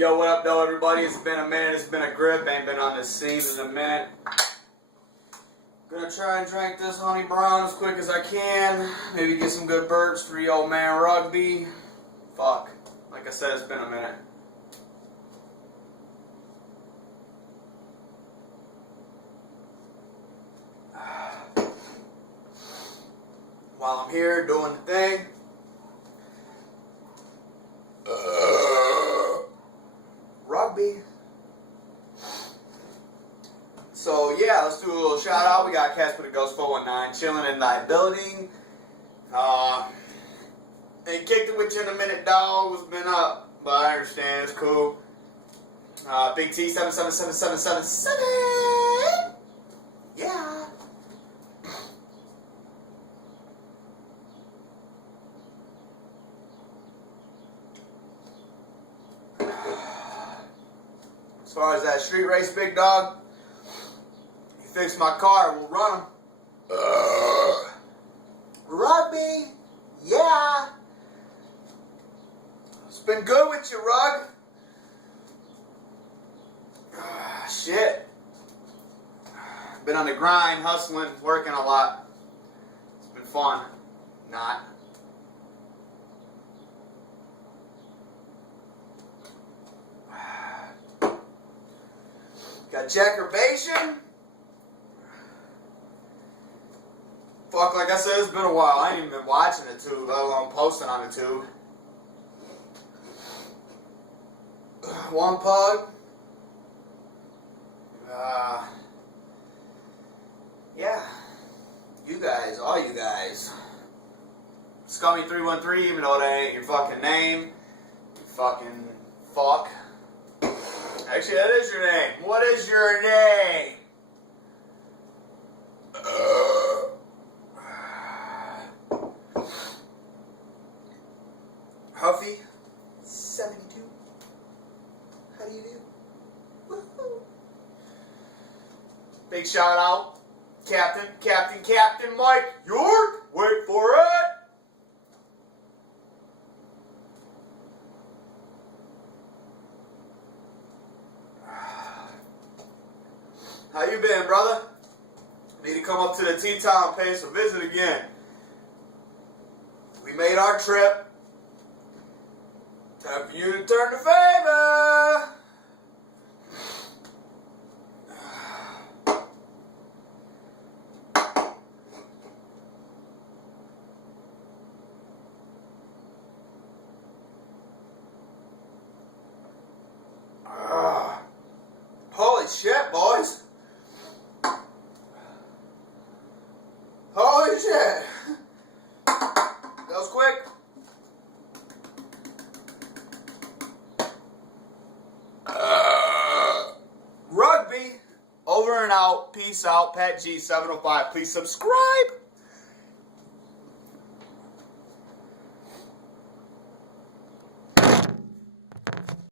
Yo, what up, though, everybody? It's been a minute. It's been a grip. Ain't been on this scene in a minute. Gonna try and drink this honey brown as quick as I can. Maybe get some good burps for the old man rugby. Fuck. Like I said, it's been a minute. While I'm here doing the thing. Rugby. So yeah, let's do a little shout out. We got Casper the Ghost 419 chilling in thy building. Ain't kicked it with you in a minute, dog. What's been up? But I understand, it's cool. Big T 777777. Yeah. As far as that street race, big dog, you fix my car, we'll run them. Rugby, yeah. It's been good with you, Rug. Shit. Been on the grind, hustling, working a lot. It's been fun. Not. Got Jackerbation. Fuck, like I said, it's been a while. I ain't even been watching the tube, let alone posting on the tube. One pug. Yeah. You guys, all you guys. Scummy313, even though that ain't your fucking name. You fucking fuck. Actually, that is your name. What is your name? Huffy 72. How do you do? Woo-hoo. Big shout out, Captain Mike York. Wait for it. How you been, brother? Need to come up to the T-Town and pay us a visit again. We made our trip. Time for you to turn the favor. Holy shit, boys. Holy shit. That was quick. Rugby. Over and out. Peace out. Pat G 705. Please subscribe.